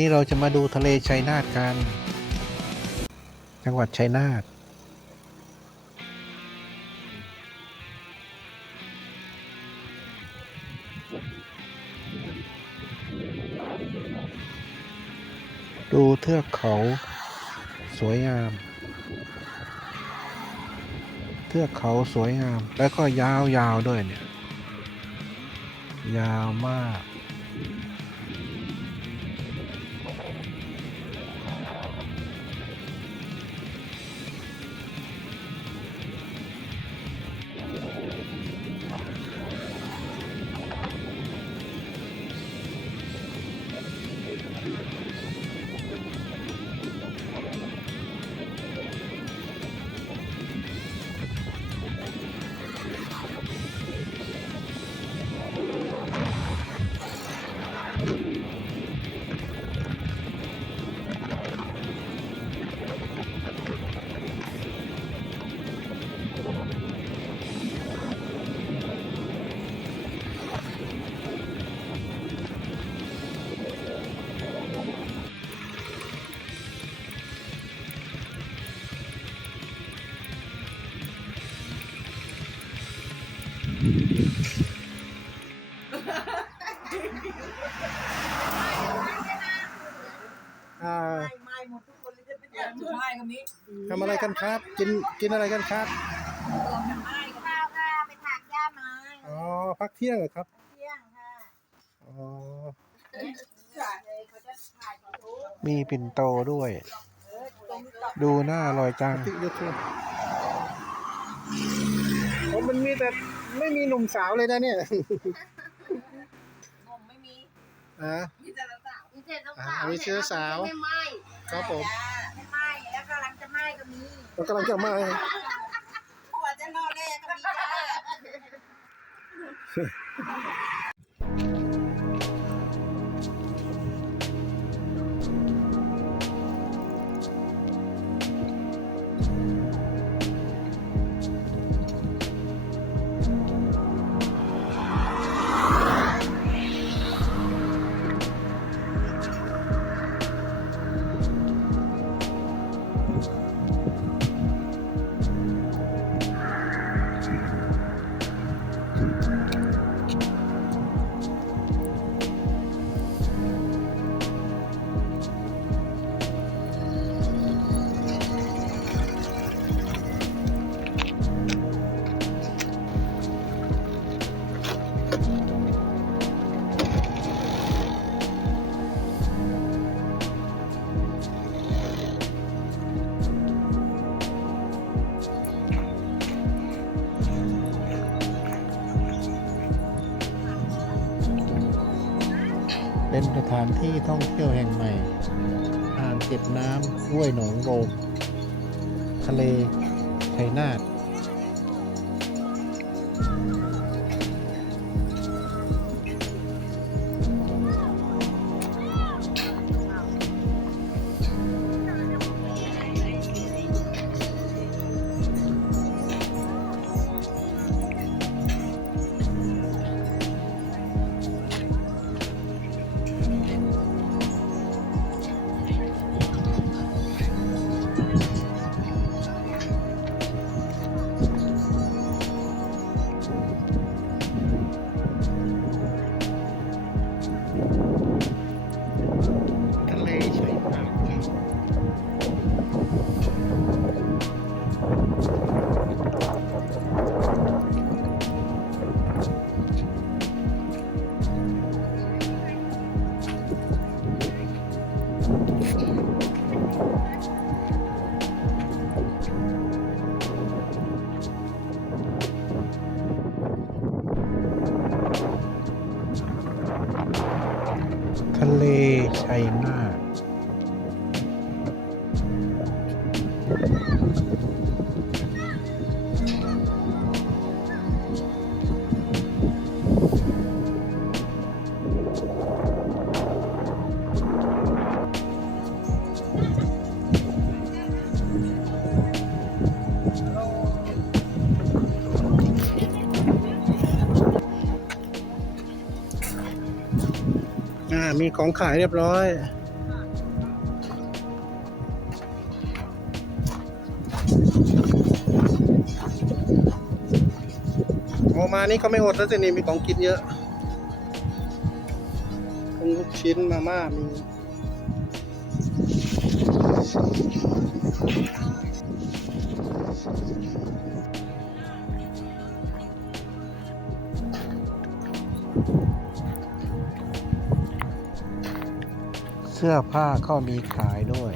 นี้เราจะมาดูทะเลชัยนาทกันจังหวัดชัยนาทดูเทือกเขาสวยงามเทือกเขาสวยงามแล้วก็ยาวๆด้วยเนี่ยยาวมากทำอะไรกันครับกินอะไรกันครับข้าวค่ะไปถากหญ้าไม้อ๋อพักเที่ยงเหรอครับเที่ยงค่ะอ๋อเขาจะถ่ายรูปมีปิ่นโตด้วยดูน่าอร่อยจังมันมีแต่ไม่มีหนุ่มสาวเลยนะเนี่ยผมไม่มีมีแต่สาวมีแต่สาวมีเชื้อสาวไม่ไหม้ครับผมไม่ไหม้แล้วกำลังจะไหม้ก็มีแล้วกำลังจะไหม้หัวจะนอนแรกก็มีจ้าเป็นสถานที่ท่องเที่ยวแห่งใหม่อ่างเก็บน้ำห้วยหนองโรงทะเลชัยนาททะเลชัยนาททะเลชัยนาทมีของขายเรียบร้อย มานี่ก็ไม่อดแล้วสินี่มีของกินเยอะทั้งลูกชิ้นมาม่ามีเสื้อผ้าก็มีขายด้วย